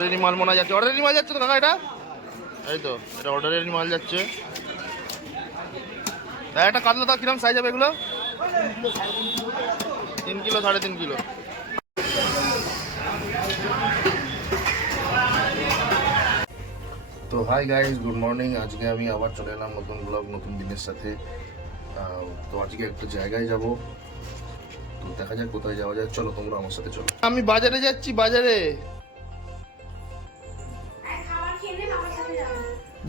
মাল মনে যাচ্ছে, অর্ডারের মাল যাচ্ছে তো কাকা, এটা এই তো, এটা অর্ডারের মাল যাচ্ছে। একটা কাতলা দাও, কিরম সাইজ হবে এগুলো? 3 কিলো 3.5 কিলো। তো হাই গাইজ, গুড মর্নিং। আজকে আমি আবার চলে এলাম নতুন ব্লগ, নতুন দিনের সাথে। তো আজকে একটা জায়গায় যাব, তো দেখা যাক কোথায় যাওয়া যায়। চলো তোমরা আমার সাথে চলো। আমি বাজারে যাচ্ছি, বাজারে।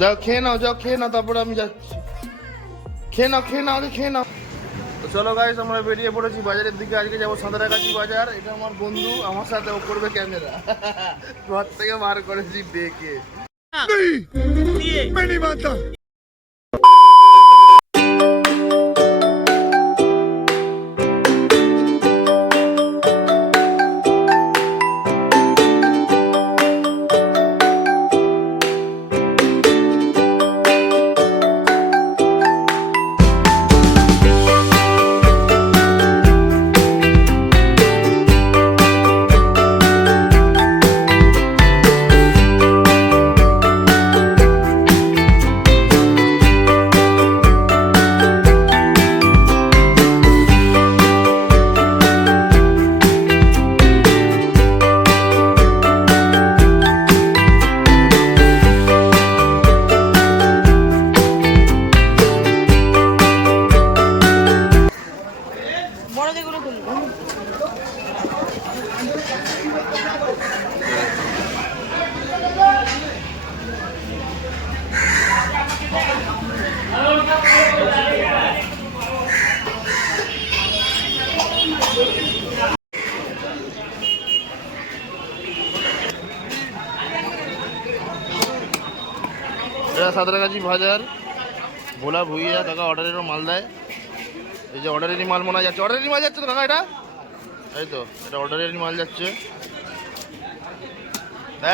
যাও খেয়ে নাও, যাও খেয়ে নাও, তারপরে আমি যাচ্ছি। খেয়ে নাও, খেয়ে নাও, আগে খেয়ে নাও। তো চলো গাইস, আমরা বেরিয়ে পড়েছি বাজারের দিকে। আজকে যাবো সাঁতরাগাছি বাজার। এটা আমার বন্ধু, আমার সাথে ও করবে ক্যামেরা। ঘর থেকে বার করেছি ডেকে। এটা সাঁতরাগাছি বাজার, ভোলা ভুইয়া কাকা অর্ডারেরও মাল দেয়। এই যে অর্ডারেরই মাল মনে যাচ্ছে, অর্ডারেরই মাল যাচ্ছে তো কাকা, এটা এই তো, এটা অর্ডারেরই মাল যাচ্ছে।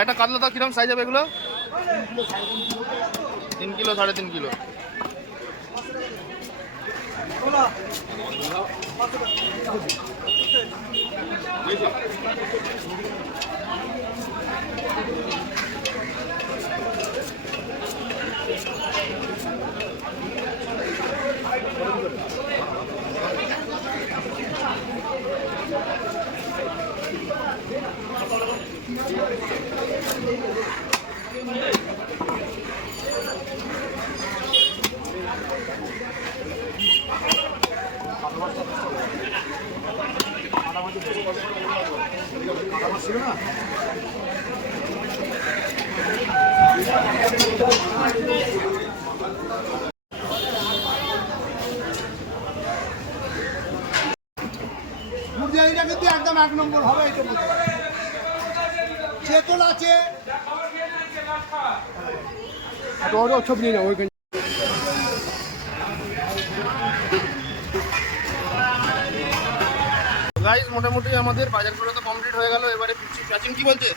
একটা কাতলা দাও, কিরম সাইজ হবে এগুলো? 3 কিলো 3.5 কিলো। এটা কিন্তু একদম 1 নম্বর হবে। এটা চেতল আছে, ছবি নিয়ে না ওইখানে। গাইস মোটামুটি আমাদের বাজার করে তো কমপ্লিট হয়ে গেল। এবারে প্রাচীন কি বলছিস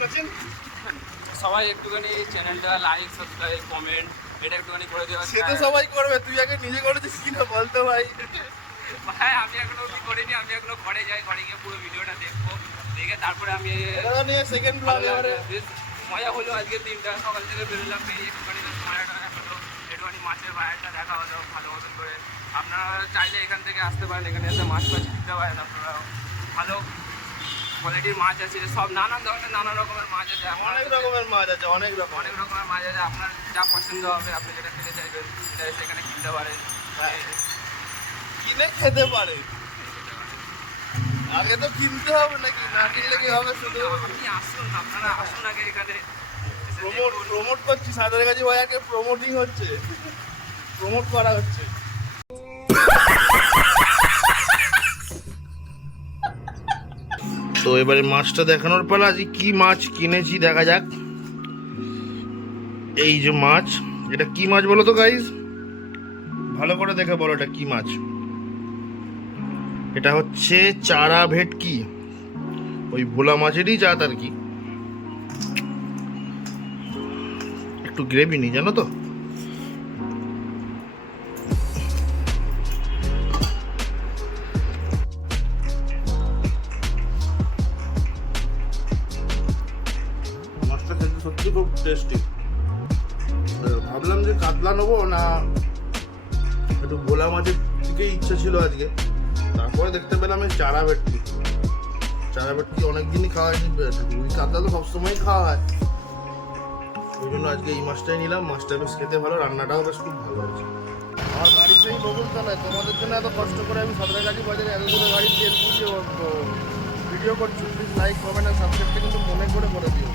প্রাচীন? সবাই একটুখানি চ্যানেলটা লাইক সাবস্ক্রাইব কমেন্ট এটা একটুখানি করে দেওয়া। সে তো সবাই করবে, তুই আগে নিজে করেছিস কি না বলতো ভাই? ভাই আমি এখনো কি করিনি, আমি এখনো ঘরে যাই, ঘরে গিয়ে পুরো ভিডিওটা দেখবো, দেখে তারপরে আমি সেকেন্ড ব্লগ। এবারে বেশ মজা হলো আজকের দিনটা। সকাল থেকে বেরোলাম, বেরিয়ে একটুখানি মায়াটা দেখা হলো, একটুখানি মাছের বাজারটা দেখা হলো ভালো মতন করে। আপনারা চাইলে এখান থেকে আসতে পারেন, এখানে এসে মাছ কিনতে পারেন। আপনারা ভালো কোয়ালিটির মাছ আছে, সব নানান ধরনের নানা রকমের মাছ আছে, অনেক রকমের মাছ আছে, অনেক রকমের মাছ আছে। আপনার যা পছন্দ হবে আপনি যেটা খেতে চাইবেন সেটা সেখানে কিনতে পারেন, কিনে খেতে পারে। আগে তো কিনতে হবে নাকি, না কিনলে কি হবে? শুধু আপনি আসুন, আপনারা আসুন আগে এখানে। প্রমোট করছি, সাঁতরাগাছি বাজারকে প্রমোটিং হচ্ছে, প্রমোট করা হচ্ছে। তো এবারে মাছটা দেখানোর পালা। আজকে কি মাছ কিনেছি দেখা যাক। এই যে মাছ, এটা কি মাছ বলো তো গাইস? ভালো করে দেখে বলো এটা কি মাছ। এটা হচ্ছে চারা ভেটকি, ওই ভোলা মাছেরই জাত আর কি। একটু গ্রেভি নি জানো তো। সত্যি খুব টেস্টি। ভাবলাম যে কাতলা নেবো না একটু ভোলা মাছের দিকে ইচ্ছে ছিল আজকে, তারপরে দেখতে পেলাম এই চারা ভেটকি। চারা ভেটকি অনেকদিনই খাওয়া হয়নি, রুই কাতলা তো সবসময়ই খাওয়া হয়, ওই জন্য আজকে এই মাছটাই নিলাম। মাছটা বেশ খেতে ভালো, রান্নাটাও বেশ খুব ভালো হয়েছে। আমার গাড়ি সেই বকুলতলায়, তোমাদের জন্য এত কষ্ট করে আমি সাঁতরাগাছি বাজারে এত দূরে গাড়ি তেল পুড়িয়ে ভিডিও করছি। প্লিজ লাইক কমেন্ট আর সাবস্ক্রাইবটা কিন্তু মনে করে দিও।